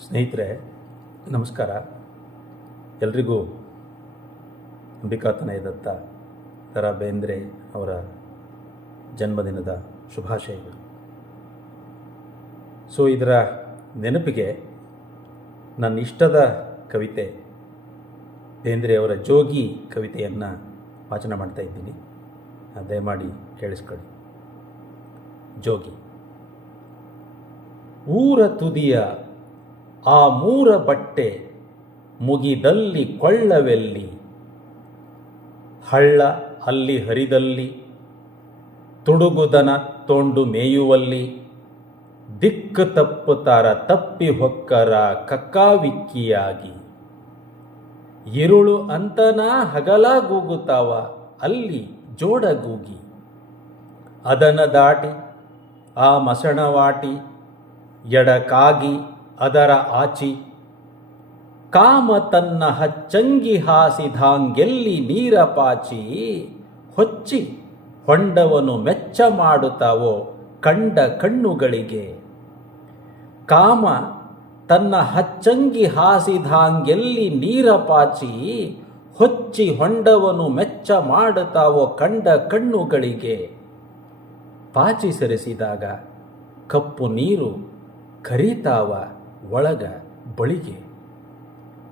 ಸ್ನೇಹಿತರೆ, ನಮಸ್ಕಾರ. ಎಲ್ರಿಗೂ ಅಂಬಿಕಾತನಯದತ್ತ ರಾ ಬೇಂದ್ರೆ ಅವರ ಜನ್ಮದಿನದ ಶುಭಾಶಯಗಳು. ಸೊ, ಇದರ ನೆನಪಿಗೆ ನನ್ನ ಇಷ್ಟದ ಕವಿತೆ, ಬೇಂದ್ರೆ ಅವರ ಜೋಗಿ ಕವಿತೆಯನ್ನು ವಾಚನ ಮಾಡ್ತಾ ಇದ್ದೀನಿ. ದಯಮಾಡಿ ಕೇಳಿಸ್ಕೊಳ್ಳಿ. ಜೋಗಿ. ಊರ ತುದಿಯ ಆ ಮೂರ ಬಟ್ಟೆ ಮುಗಿದಲ್ಲಿ ಕೊಳ್ಳವೆಲ್ಲಿ? ಹಳ್ಳ ಅಲ್ಲಿ ಹರಿದಲ್ಲಿ, ತುಡುಗುದನ ತೊಂಡು ಮೇಯುವಲ್ಲಿ, ದಿಕ್ಕು ತಪ್ಪುತ್ತಾರ ತಪ್ಪಿ ಹೊಕ್ಕರ ಕಕ್ಕಾವಿಕ್ಕಿಯಾಗಿ. ಇರುಳು ಅಂತನ ಹಗಲಾಗೂಗುತ್ತಾವ ಅಲ್ಲಿ ಜೋಡಗೂಗಿ ಅದನ ದಾಟಿ, ಆ ಮಸಣವಾಟಿ ಎಡಕಾಗಿ ಅದರ ಆಚಿ, ಕಾಮ ತನ್ನ ಹಚ್ಚಂಗಿ ಹಾಸಿದಾಂಗೆಲ್ಲಿ ನೀರ ಪಾಚಿ, ಹೊಚ್ಚಿ ಹೊಂಡವನು ಮೆಚ್ಚ ಮಾಡುತ್ತಾವೋ ಕಂಡ ಕಣ್ಣುಗಳಿಗೆ. ಕಾಮ ತನ್ನ ಹಚ್ಚಂಗಿ ಹಾಸಿದಾಂಗೆಲ್ಲಿ ನೀರ ಪಾಚಿ, ಹೊಚ್ಚಿ ಹೊಂಡವನು ಮೆಚ್ಚ ಮಾಡುತ್ತಾವೋ ಕಂಡ ಕಣ್ಣುಗಳಿಗೆ. ಪಾಚಿ ಸರಿಸಿದಾಗ ಕಪ್ಪು ನೀರು ಕರೀತಾವ. ಒಳಗ ಬಳಿಗೆ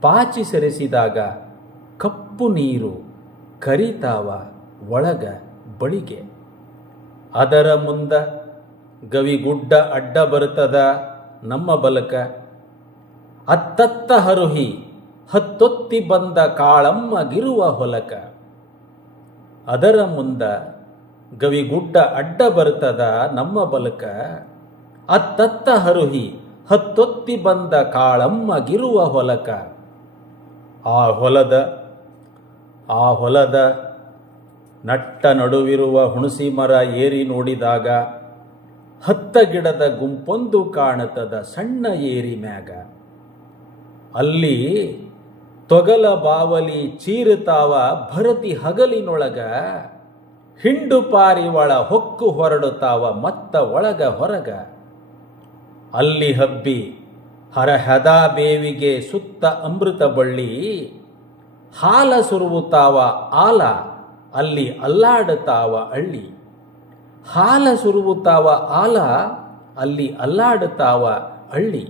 ಪಾಚಿ ಸರಿಸಿದಾಗ ಕಪ್ಪು ನೀರು ಕರಿತಾವ ಒಳಗ ಬಳಿಗೆ. ಅದರ ಮುಂದ ಗವಿಗುಡ್ಡ ಅಡ್ಡ ಬರುತ್ತದ ನಮ್ಮ ಬಲಕ. ಅತ್ತತ್ತ ಹರುಹಿ ಹತ್ತೊತ್ತಿ ಬಂದ ಕಾಳಮ್ಮಗಿರುವ ಹೊಲಕ. ಅದರ ಮುಂದ ಗವಿಗುಡ್ಡ ಅಡ್ಡ ಬರ್ತದ ನಮ್ಮ ಬಲಕ. ಅತ್ತತ್ತ ಹರುಹಿ ಹತ್ತೊತ್ತಿ ಬಂದ ಕಾಳಮ್ಮಗಿರುವ ಹೊಲಕ. ಆ ಹೊಲದ ಆ ಹೊಲದ ನಟ್ಟ ನಡುವಿರುವ ಹುಣಸಿ ಮರ ಏರಿ ನೋಡಿದಾಗ ಹತ್ತ ಗಿಡದ ಗುಂಪೊಂದು ಕಾಣತದ ಸಣ್ಣ ಏರಿ ಮ್ಯಾಗ. ಅಲ್ಲಿ ತೊಗಲ ಬಾವಲಿ ಚೀರುತಾವ ಭರತಿ ಹಗಲಿನೊಳಗ ಹಿಂಡು ಪಾರಿವಳ ಹೊಕ್ಕು ಹೊರಡುತ್ತಾವ ಮತ್ತ ಒಳಗ ಹೊರಗ. ಅಲ್ಲಿ ಹಬ್ಬಿ ಹರಹದ ಬೇವಿಗೆ ಸುತ್ತ ಅಮೃತ ಬಳ್ಳಿ, ಹಾಲ ಸುರುವುತ್ತಾವ ಆಲ, ಅಲ್ಲಿ ಅಲ್ಲಾಡುತ್ತಾವ ಅಳ್ಳಿ ಹಾಲ ಸುರುವುತ್ತಾವ ಆಲ, ಅಲ್ಲಿ ಅಲ್ಲಾಡುತ್ತಾವ ಅಳ್ಳಿ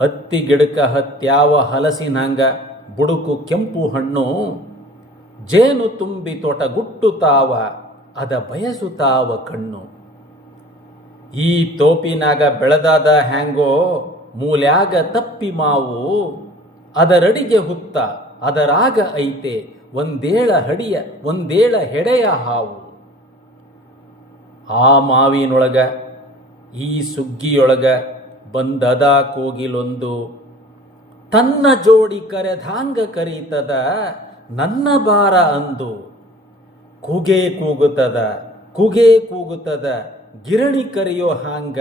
ಹತ್ತಿ ಗಿಡಕ ಹತ್ಯಾವ ಹಲಸಿನಂಗ, ಬುಡುಕು ಕೆಂಪು ಹಣ್ಣು, ಜೇನು ತುಂಬಿ ತೋಟ ಗುಟ್ಟುತ್ತಾವ ಅದ ಬಯಸುತ್ತಾವ ಕಣ್ಣು. ಈ ತೋಪಿನಾಗ ಬೆಳೆದಾದ ಹ್ಯಾಂಗೋ ಮೂಲ್ಯಾಗ ತಪ್ಪಿ ಮಾವು, ಅದರಡಿಗೆ ಹುತ್ತ ಅದರಾಗ ಐತೆ, ಒಂದೇಳ ಹಡಿಯ, ಒಂದೇಳ ಹೆಡೆಯ ಹಾವು. ಆ ಮಾವಿನೊಳಗ, ಈ ಸುಗ್ಗಿಯೊಳಗ ಬಂದದ ಕೋಗಿಲೊಂದು, ತನ್ನ ಜೋಡಿ ಕರೆದಾಂಗ ಕರೀತದ, ನನ್ನ ಬಾರ ಅಂದು, ಕುಗೆ ಕೂಗುತ್ತದ ಕುಗೆ ಕೂಗುತ್ತದ ಗಿರಣಿ ಕರೆಯೋ ಹಾಂಗ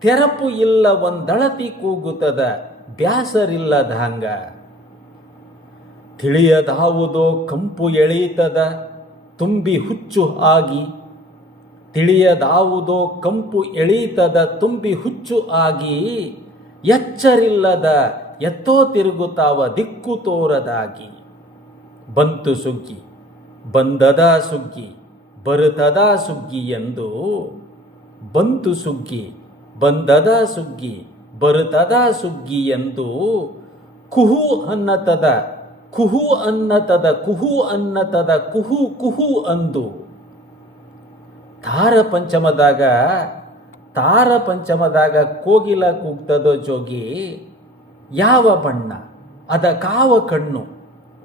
ತೆರಪು ಇಲ್ಲ ಒಂದಳತಿ ಕೂಗುತ್ತದ ಬ್ಯಾಸರಿಲ್ಲದ ಹಂಗ. ತಿಳಿಯದಾವುದೋ ಕಂಪು ಎಳೀತದ ತುಂಬಿ ಹುಚ್ಚು ಆಗಿ. ತಿಳಿಯದಾವುದೋ ಕಂಪು ಎಳೀತದ ತುಂಬಿ ಹುಚ್ಚು ಆಗಿ. ಎಚ್ಚರಿಲ್ಲದ ಎತ್ತೋ ತಿರುಗುತ್ತಾವ ದಿಕ್ಕು ತೋರದಾಗಿ. ಬಂತು ಸುಗ್ಗಿ, ಬಂದದ ಸುಗ್ಗಿ. ಬರುತ್ತದ ಸುಗ್ಗಿ ಎಂದು ಬಂತು ಸುಗ್ಗಿ, ಬಂದದ ಸುಗ್ಗಿ, ಬರುತ್ತದ ಸುಗ್ಗಿ ಎಂದು ಕುಹು ಅನ್ನತದ ಕುಹು ಅನ್ನತದ ಕುಹು ಅನ್ನತದ, ಕುಹು ಕುಹು ಅಂದು. ತಾರ ಪಂಚಮದಾಗ ತಾರ ಪಂಚಮದಾಗ ಕೋಗಿಲ ಕೂಗ್ತದೋ ಜೋಗಿ, ಯಾವ ಬಣ್ಣ, ಅದ ಕಾವ ಕಣ್ಣು,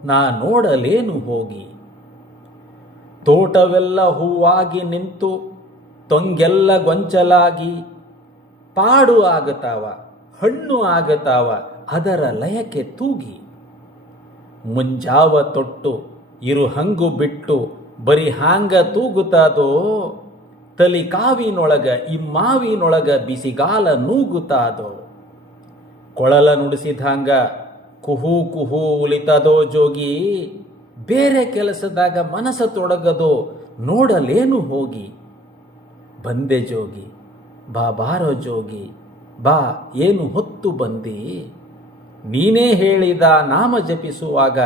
ನಾ ನೋಡಲೇನು ಹೋಗಿ. ತೋಟವೆಲ್ಲ ಹೂವಾಗಿ ನಿಂತು ತೊಂಗೆಲ್ಲ ಗೊಂಚಲಾಗಿ ಪಾಡು ಆಗತಾವ, ಹಣ್ಣು ಆಗತಾವ, ಅದರ ಲಯಕ್ಕೆ ತೂಗಿ. ಮುಂಜಾವ ತೊಟ್ಟು ಇರು ಹಂಗು ಬಿಟ್ಟು ಬರಿ ಹಾಂಗ ತೂಗುತ್ತಾದೋ ತಲಿ ಕಾವಿನೊಳಗ ಇಮ್ಮಾವಿನೊಳಗ ಬಿಸಿಗಾಲ ನೂಗುತ್ತಾದೋ ಕೊಳಲ ನುಡಿಸಿದಂಗ ಕುಹೂ ಕುಹೂ ಉಲಿತದೋ ಜೋಗಿ ಬೇರೆ ಕೆಲಸದಾಗ ಮನಸ್ಸು ತೊಡಗದು, ನೋಡಲೇನು ಹೋಗಿ? ಬಂದೆ ಜೋಗಿ, ಬಾ ಬಾರೋ ಜೋಗಿ, ಬಾ, ಏನು ಹೊತ್ತು ಬಂದಿ? ನೀನೇ ಹೇಳಿದ ನಾಮ ಜಪಿಸುವಾಗ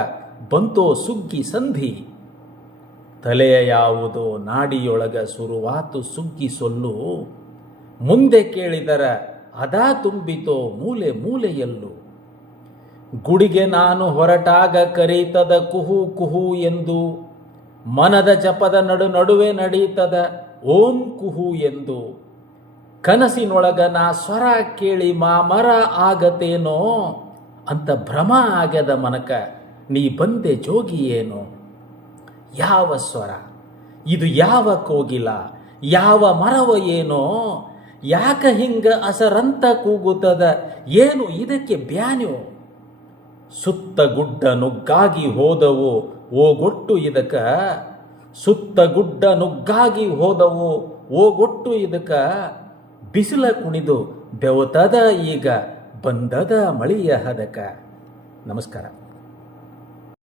ಬಂತೋ ಸುಗ್ಗಿ ಸಂಧಿ? ತಲೆಯ ಯಾವುದೋ ನಾಡಿಯೊಳಗ ಸುರುವಾತು ಸುಗ್ಗಿ ಸೊಲ್ಲು? ಮುಂದೆ ಕೇಳಿದರ ಅದಾ ತುಂಬಿತೋ ಮೂಲೆ ಮೂಲೆಯಲ್ಲೂ? ಗುಡಿಗೆ ನಾನು ಹೊರಟಾಗ ಕರೀತದ ಕುಹು ಕುಹು ಎಂದು, ಮನದ ಜಪದ ನಡು ನಡುವೆ ನಡೀತದ ಓಂ ಕುಹು ಎಂದು. ಕನಸಿನೊಳಗ ನಾ ಸ್ವರ ಕೇಳಿ ಮಾಮರ ಆಗತೇನೋ ಅಂತ ಭ್ರಮ ಆಗ್ಯದ ಮನಕ, ನೀ ಬಂದೆ ಏನು ಯಾವ ಸ್ವರ? ಇದು ಯಾವ ಕೋಗಿಲ? ಯಾವ ಮರವ ಏನೋ? ಯಾಕ ಹಿಂಗ ಅಸರಂತ ಕೂಗುತ್ತದ ಏನು ಇದಕ್ಕೆ ಬ್ಯಾನ್ಯೋ? ಸುತ್ತ ಗುಡ್ಡ ನುಗ್ಗಾಗಿ ಹೋದವು. ಓಗೊಟ್ಟು ಇದಕ ಸುತ್ತ ಗುಡ್ಡ ನುಗ್ಗಾಗಿ ಹೋದವು. ಓಗೊಟ್ಟು ಇದಕ ಬಿಸಿಲ ಕುಣಿದು ಬೆವತದ ಈಗ ಬಂದದ ಮಳಿಯ ಹದಕ. ನಮಸ್ಕಾರ.